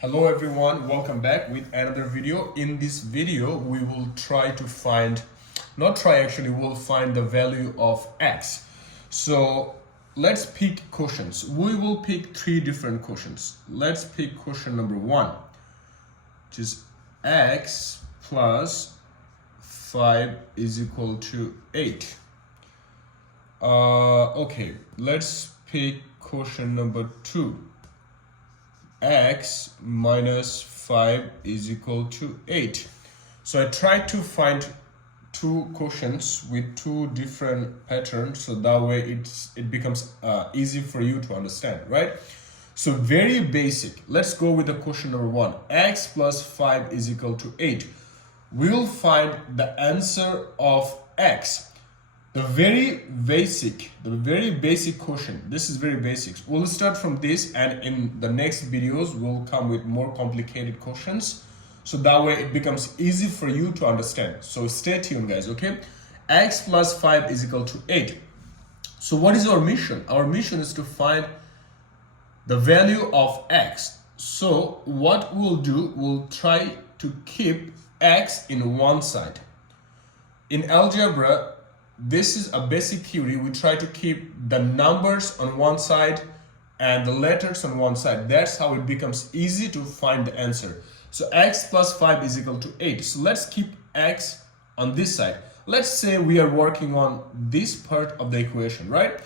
Hello everyone, welcome back with another video. In this video, we will try to find, we'll find the value of x. So let's pick quotients. We will pick three different quotients. Let's pick quotient number 1, which is x plus 5 is equal to 8. Okay, let's pick quotient number 2. X minus 5 is equal to 8. So I tried to find two quotients with two different patterns, so that way it becomes easy for you to understand, right? So very basic. Let's go with the quotient number 1. X plus 5 is equal to 8. We'll find the answer of x. The very basic quotient. This is very basic. We'll start from this, and in the next videos we'll come with more complicated quotients, so that way it becomes easy for you to understand. So stay tuned, guys. Okay, x plus 5 is equal to 8. So what is our mission? Our mission is to find the value of x. So what we'll do, we'll try to keep x in one side. In algebra, this is a basic theory. We try to keep the numbers on one side and the letters on one side. That's how it becomes easy to find the answer. So x plus 5 is equal to 8. So let's keep x on this side. Let's say we are working on this part of the equation, right?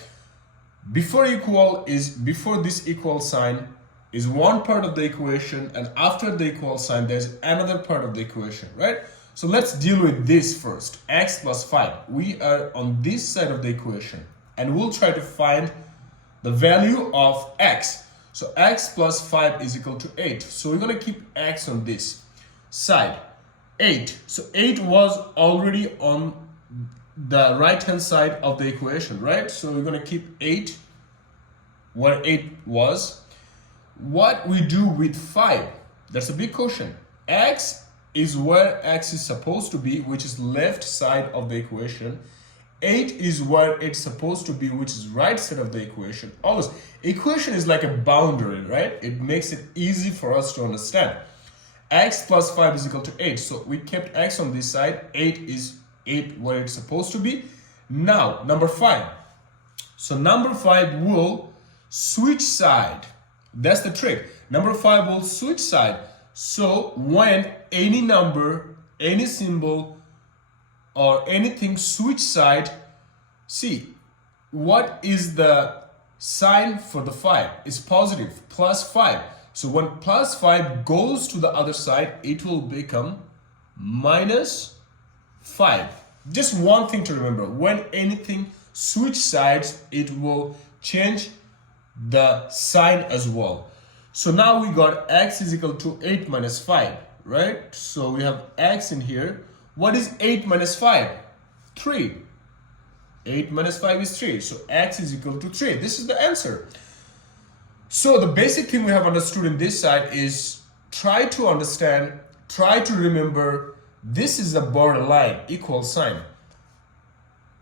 Before this equal sign is one part of the equation, and after the equal sign there's another part of the equation, right? So let's deal with this first, x plus 5. We are on this side of the equation, and we'll try to find the value of x. So x plus 5 is equal to 8. So we're going to keep x on this side. 8. So 8 was already on the right hand side of the equation, right? So we're going to keep 8 where 8 was. What we do with 5? That's a big question. X is where x is supposed to be, which is left side of the equation. 8 is where it's supposed to be, which is right side of the equation. Always, equation is like a boundary, right? It makes it easy for us to understand. X plus 5 is equal to 8. So we kept x on this side. 8 is 8 where it's supposed to be. Now, number 5. So number 5 will switch side. That's the trick. Number 5 will switch side. So when any number, any symbol, or anything switch side, see, what is the sign for the 5? It's positive, plus 5. So when plus 5 goes to the other side, it will become minus 5. Just one thing to remember, when anything switch sides, it will change the sign as well. So now we got x is equal to 8 minus 5, right? So we have x in here. What is 8 minus 5? 3. 8 minus 5 is 3. So x is equal to 3. This is the answer. So the basic thing we have understood in this side is try to understand, try to remember, this is a borderline, equal sign.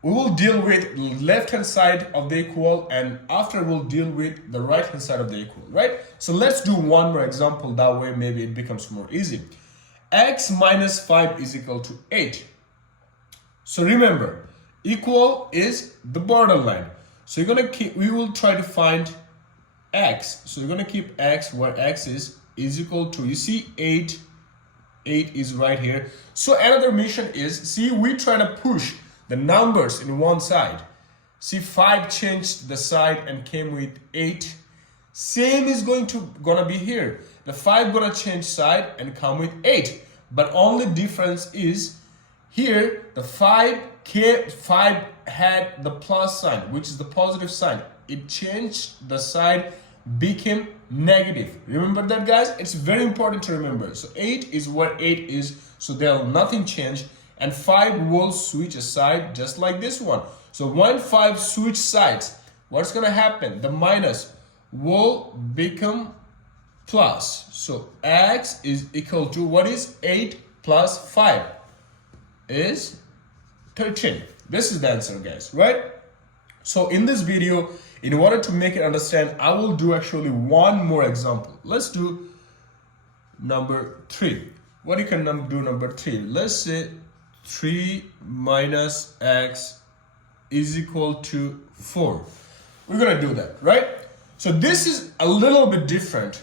We will deal with left hand side of the equal, and after we'll deal with the right hand side of the equal, right? So let's do one more example, that way maybe it becomes more easy. X minus 5 is equal to 8. So remember, equal is the borderline. So we will try to find x. So you're gonna keep x where x is equal to, you see 8 is right here. So another mission is, see, we try to push the numbers in one side. See, 5 changed the side and came with 8. Same is gonna be here. The 5 gonna change side and come with 8. But only difference is here the 5 had the plus sign, which is the positive sign. It changed the side, became negative. Remember that, guys? It's very important to remember. So 8 is where 8 is, so there'll nothing change. And 5 will switch aside just like this one. So when 5 switch sides, what's going to happen? The minus will become plus. So x is equal to, what is 8 plus 5? Is 13. This is the answer, guys, right? So in this video, in order to make it understand, I will do actually one more example. Let's do number 3. What you can do number 3? Let's say 3 minus x is equal to 4. We're gonna do that, right? So this is a little bit different.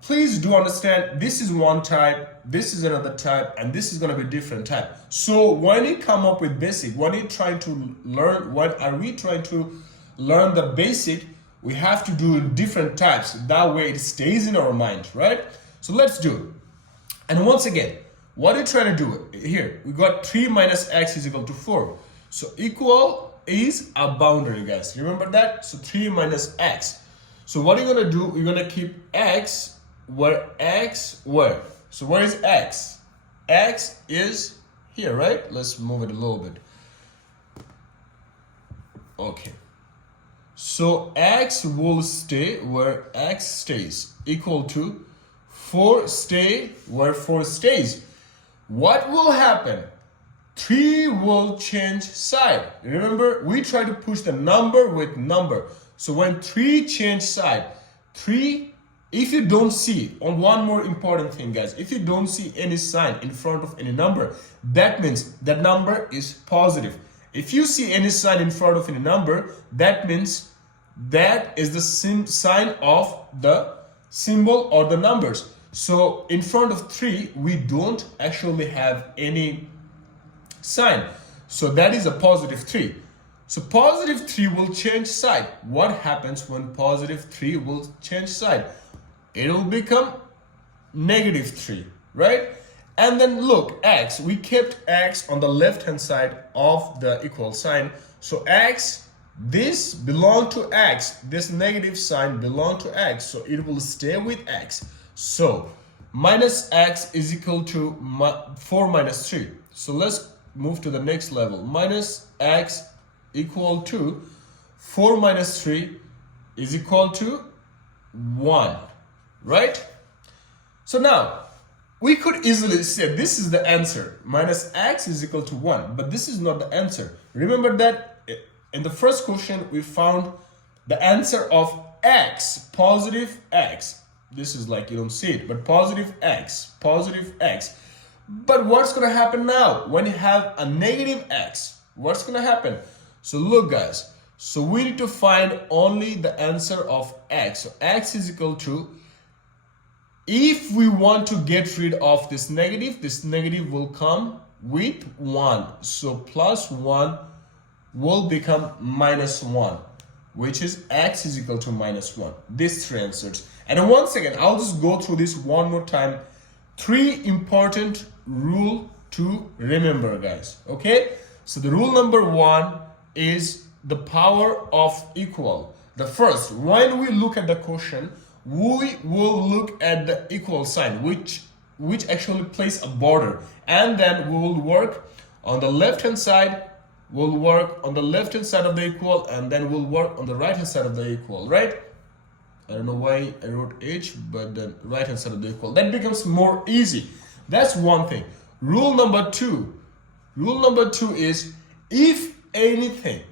Please do understand, this is one type, this is another type, and this is gonna be different type. So when you come up with basic, when you try to learn, when are we trying to learn the basic, we have to do different types. That way it stays in our mind, right? So let's do it. And once again, what are you trying to do here? We got 3 minus x is equal to 4. So equal is a boundary, guys. Remember that? So 3 minus x. So what are you gonna do? You're gonna keep x where x where? So where is x? X is here, right? Let's move it a little bit. Okay. So x will stay where x stays, equal to 4 stay where 4 stays. What will happen? 3 will change side. Remember, we try to push the number with number. So when 3 change side, 3, if you don't see, on one more important thing, guys, if you don't see any sign in front of any number, that means that number is positive. If you see any sign in front of any number, that means that is the sign of the symbol or the numbers. So in front of 3, we don't actually have any sign. So that is a positive 3. So positive 3 will change side. What happens when positive 3 will change side? It will become negative 3, right? And then look, x, we kept x on the left hand side of the equal sign. So x, this belong to x, this negative sign belong to x, so it will stay with x. So minus x is equal to 4 minus 3. So let's move to the next level. Minus x equal to 4 minus 3 is equal to 1, right? So now we could easily say this is the answer. Minus x is equal to 1, but this is not the answer. Remember that in the first question we found the answer of x, positive x. This is like, you don't see it, but positive x, positive x. But what's gonna happen now when you have a negative x? What's gonna happen? So look, guys, so we need to find only the answer of x. So x is equal to, if we want to get rid of this negative will come with 1. So plus 1 will become minus 1, which is x is equal to minus 1. These 3 answers. And then once again, I'll just go through this one more time. 3 important rule to remember, guys. Okay? So the rule number 1 is the power of equal. The first, when we look at the question, we will look at the equal sign, which actually plays a border. And then we will work on the left hand side. We'll work on the left hand side of the equal, and then we'll work on the right hand side of the equal, right? I don't know why I wrote H, but the right hand side of the equal. That becomes more easy. That's one thing. Rule number 2. Rule number 2 is if anything,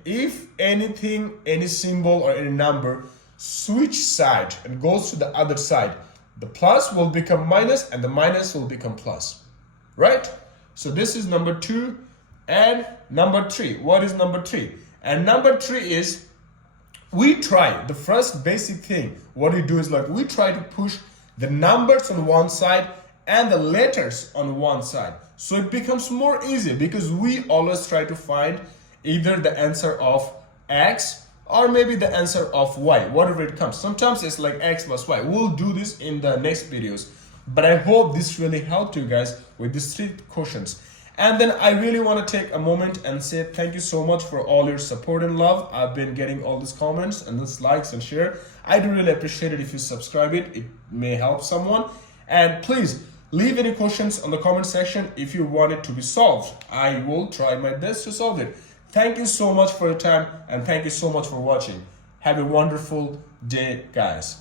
any symbol or any number switch side and goes to the other side, the plus will become minus and the minus will become plus, right? So this is number 2. And number 3, what is number 3? And number 3 is, we try, the first basic thing, what we do is like, we try to push the numbers on one side and the letters on one side. So it becomes more easy because we always try to find either the answer of x or maybe the answer of y, whatever it comes. Sometimes it's like x plus y. We'll do this in the next videos. But I hope this really helped you guys with these 3 questions. And then I really want to take a moment and say thank you so much for all your support and love. I've been getting all these comments and these likes and share. I do really appreciate it if you subscribe it. It may help someone. And please leave any questions on the comment section if you want it to be solved. I will try my best to solve it. Thank you so much for your time and thank you so much for watching. Have a wonderful day, guys.